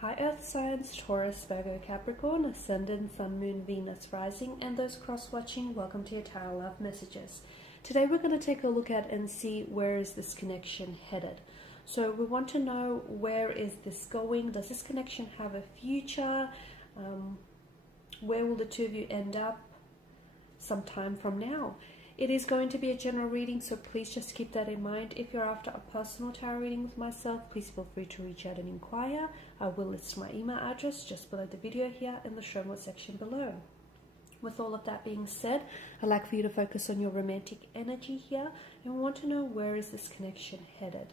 Hi Earth signs, Taurus, Virgo, Capricorn, Ascendant, Sun, Moon, Venus, Rising, and those cross-watching, welcome to your Tarot Love Messages. Today we're going to take a look at and see where is this connection headed. So we want to know, where is this going? Does this connection have a future? Where will the two of you end up sometime from now? It is going to be a general reading, so please just keep that in mind. If you're after a personal tarot reading with myself, please feel free to reach out and inquire. I will list my email address just below the video here in the show notes section below. With all of that being said, I'd like for you to focus on your romantic energy here, and we want to know, where is this connection headed?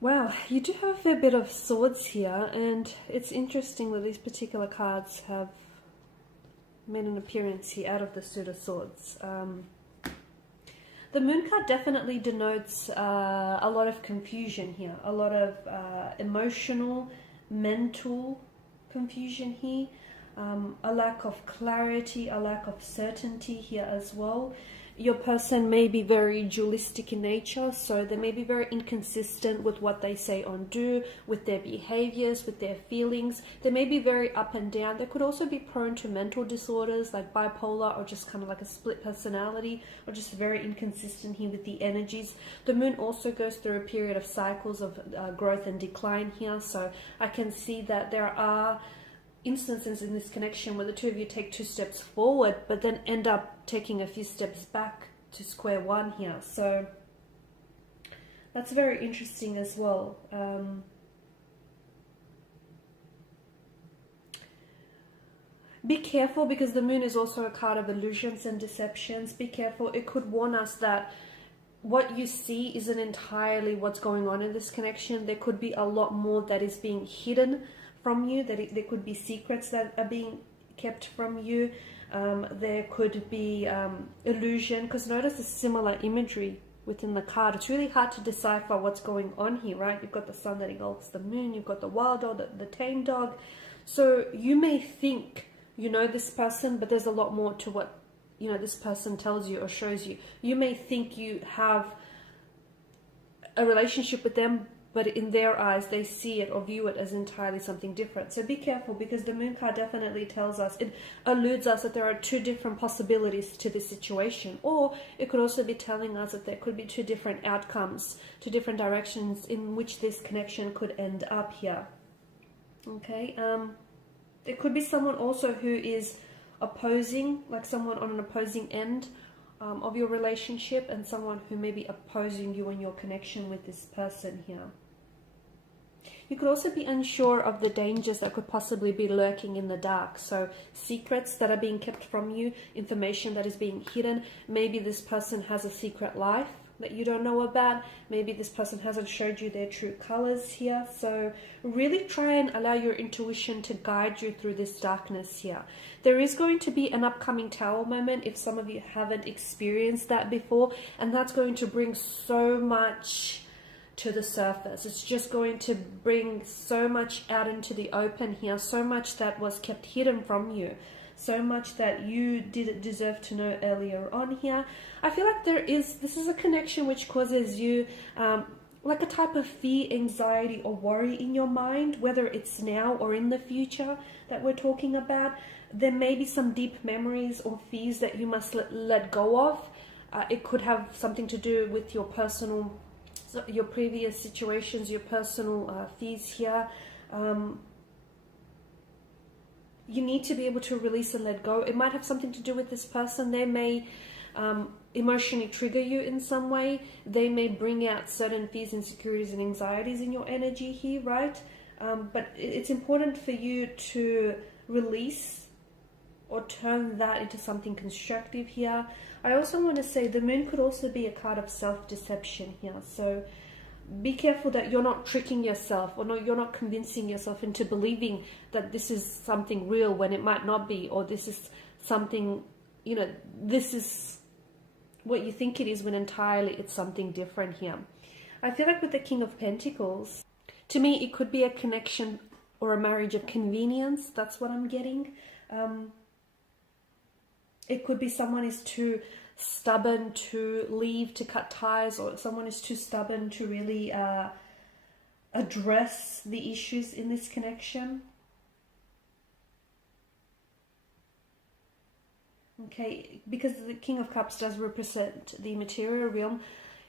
Wow, you do have a fair bit of swords here, and it's interesting that these particular cards have made an appearance here out of the suit of swords. The moon card definitely denotes a lot of confusion here, a lot of emotional, mental confusion here, a lack of clarity, a lack of certainty here as well. Your person may be very dualistic in nature, so they may be very inconsistent with what they say or do, with their behaviors, with their feelings. They may be very up and down. They could also be prone to mental disorders like bipolar, or just kind of like a split personality, or just very inconsistent here with the energies. The moon also goes through a period of cycles of growth and decline here, so I can see that there are instances in this connection where the two of you take 2 steps forward but then end up taking a few steps back to square one here. So that's very interesting as well. Be careful, because the moon is also a card of illusions and deceptions. Be careful. It could warn us that what you see isn't entirely what's going on in this connection. There could be a lot more that is being hidden from you, that there could be secrets that are being kept from you. There could be illusion, because notice the similar imagery within the card. It's really hard to decipher what's going on here, right? You've got the sun that engulfs the moon, you've got the wild dog, the tame dog. So you may think you know this person, but there's a lot more to what this person tells you or shows you. You may think you have a relationship with them, but in their eyes, they see it or view it as entirely something different. So be careful, because the moon card definitely tells us, it alludes us that there are 2 different possibilities to this situation. Or it could also be telling us that there could be 2 different outcomes, 2 different directions in which this connection could end up here. Okay, there could be someone also who is opposing, like someone on an opposing end of your relationship, and someone who may be opposing you and your connection with this person here. You could also be unsure of the dangers that could possibly be lurking in the dark. So secrets that are being kept from you, information that is being hidden. Maybe this person has a secret life that you don't know about. Maybe this person hasn't showed you their true colors here. So really try and allow your intuition to guide you through this darkness here. There is going to be an upcoming Tower moment if some of you haven't experienced that before, and that's going to bring so much to the surface. It's just going to bring so much out into the open here, so much that was kept hidden from you, so much that you didn't deserve to know earlier on here. I feel like this is a connection which causes you like a type of fear, anxiety, or worry in your mind, whether it's now or in the future that we're talking about. There may be some deep memories or fears that you must let go of. It could have something to do with your personal, your previous situations, your personal fears here. You need to be able to release and let go. It might have something to do with this person. They may emotionally trigger you in some way. They may bring out certain fears, insecurities, and anxieties in your energy here, right? But it's important for you to release or turn that into something constructive here. I also want to say the moon could also be a card of self-deception here. So be careful that you're not tricking yourself, or you're not convincing yourself into believing that this is something real when it might not be, or this is something, you know, this is what you think it is when entirely it's something different here. I feel like with the King of Pentacles, to me, it could be a connection or a marriage of convenience. That's what I'm getting. It could be someone is too stubborn to leave, to cut ties, or someone is too stubborn to really address the issues in this connection. Okay, because the King of Cups does represent the material realm.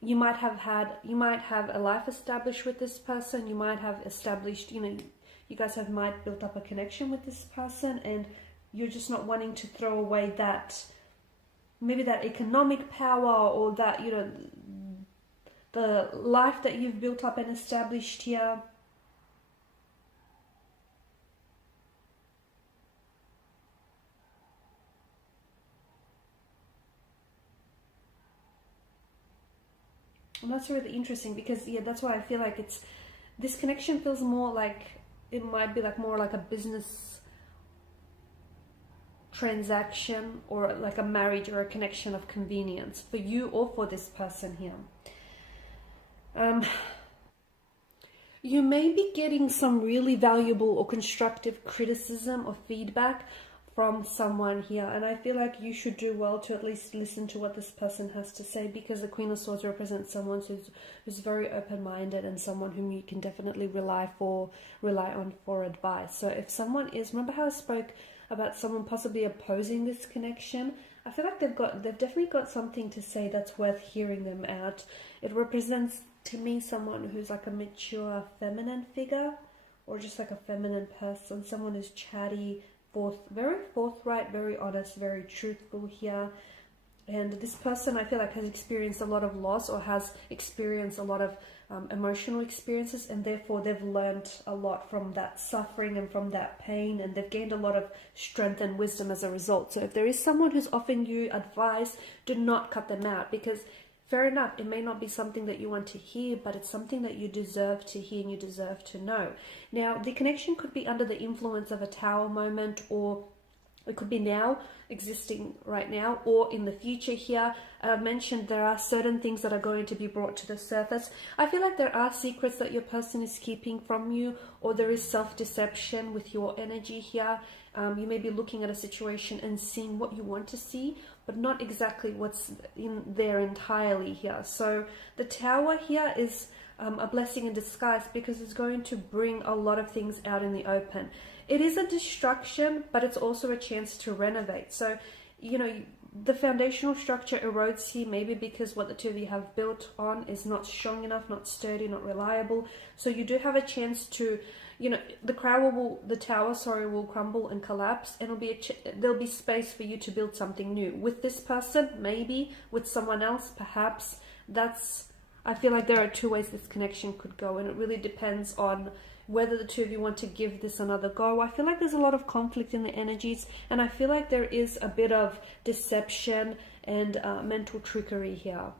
You might have a life established with this person. You might have established, you guys might built up a connection with this person, and you're just not wanting to throw away that, maybe that economic power, or that, the life that you've built up and established here. And that's really interesting because, yeah, that's why I feel like this connection feels more like, it might be like more like a business transaction, or like a marriage or a connection of convenience for you or for this person here. You may be getting some really valuable or constructive criticism or feedback from someone here, and I feel like you should do well to at least listen to what this person has to say, because the Queen of Swords represents someone who's very open-minded, and someone whom you can definitely rely on for advice. So if someone is, remember how I spoke about someone possibly opposing this connection? I feel like they've definitely got something to say that's worth hearing them out. It represents to me someone who's like a mature feminine figure, or just like a feminine person, someone who's chatty, very forthright, very honest, very truthful here. And this person, I feel like, has experienced a lot of loss, or has experienced a lot of emotional experiences, and therefore they've learned a lot from that suffering and from that pain, and they've gained a lot of strength and wisdom as a result. So if there is someone who's offering you advice, do not cut them out, because fair enough, it may not be something that you want to hear, but it's something that you deserve to hear and you deserve to know. Now, the connection could be under the influence of a Tower moment, or it could be now, existing right now, or in the future here. I mentioned there are certain things that are going to be brought to the surface. I feel like there are secrets that your person is keeping from you, or there is self-deception with your energy here. You may be looking at a situation and seeing what you want to see, but not exactly what's in there entirely here. So the Tower here is a blessing in disguise, because it's going to bring a lot of things out in the open. It is a destruction, but it's also a chance to renovate. So, the foundational structure erodes here, maybe because what the two of you have built on is not strong enough, not sturdy, not reliable. So you do have a chance to, the tower will crumble and collapse, and there'll be space for you to build something new. With this person, maybe. With someone else, perhaps. I feel like there are two ways this connection could go, and it really depends on whether the two of you want to give this another go. I feel like there's a lot of conflict in the energies, and I feel like there is a bit of deception and mental trickery here.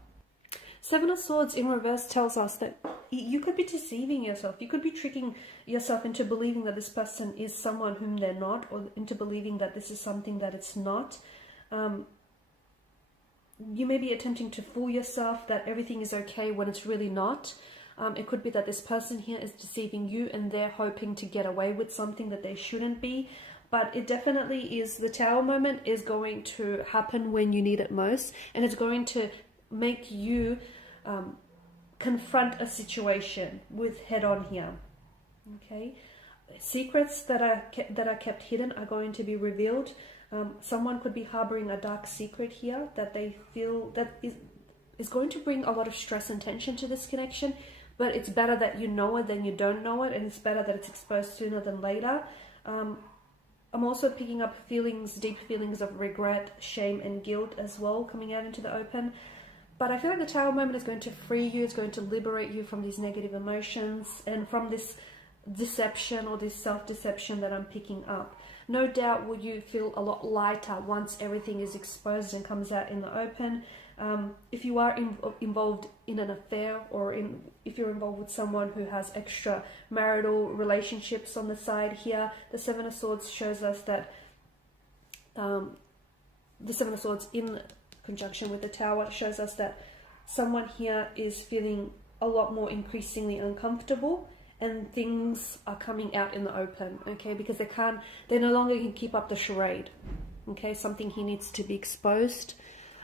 Seven of Swords in reverse tells us that you could be deceiving yourself. You could be tricking yourself into believing that this person is someone whom they're not, or into believing that this is something that it's not. You may be attempting to fool yourself that everything is okay when it's really not. It could be that this person here is deceiving you, and they're hoping to get away with something that they shouldn't be. But it definitely is, the Tower moment is going to happen when you need it most, and it's going to make you confront a situation with head on here. Okay, secrets that are kept hidden are going to be revealed. Someone could be harboring a dark secret here that they feel that is going to bring a lot of stress and tension to this connection. But it's better that you know it than you don't know it, and it's better that it's exposed sooner than later. I'm also picking up feelings, deep feelings of regret, shame and guilt as well coming out into the open. But I feel like the Tower moment is going to free you, it's going to liberate you from these negative emotions and from this deception or this self-deception that I'm picking up. No doubt will you feel a lot lighter once everything is exposed and comes out in the open. If you are involved in an affair, or if you're involved with someone who has extra marital relationships on the side here, the Seven of Swords shows us that the Seven of Swords in conjunction with the Tower shows us that someone here is feeling a lot more increasingly uncomfortable, and things are coming out in the open, okay, because they no longer can keep up the charade, okay. Something here needs to be exposed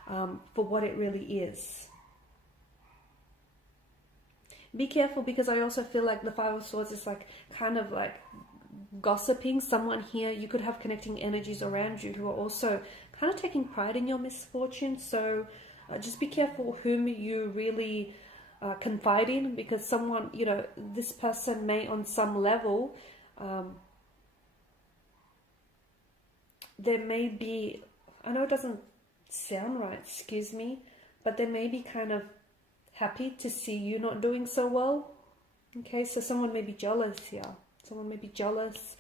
for what it really is. Be careful, because I also feel like the Five of Swords is like kind of like gossiping. Someone here, you could have connecting energies around you who are also kind of taking pride in your misfortune. So just be careful whom you really confide in, because someone, you know, this person may on some level, there may be, I know it doesn't sound right, excuse me, but they may be kind of happy to see you not doing so well, okay. So someone may be jealous here, someone may be jealous.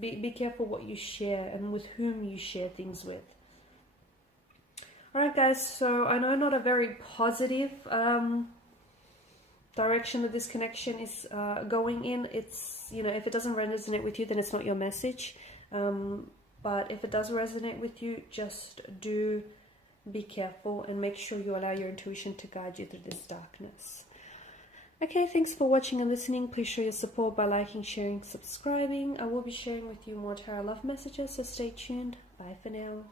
Be careful what you share and with whom you share things with. Alright guys, so I know not a very positive direction that this connection is going in. It's, you know, if it doesn't resonate with you, then it's not your message. But if it does resonate with you, just do be careful and make sure you allow your intuition to guide you through this darkness. Okay, thanks for watching and listening. Please show your support by liking, sharing, subscribing. I will be sharing with you more tarot love messages, so stay tuned. Bye for now.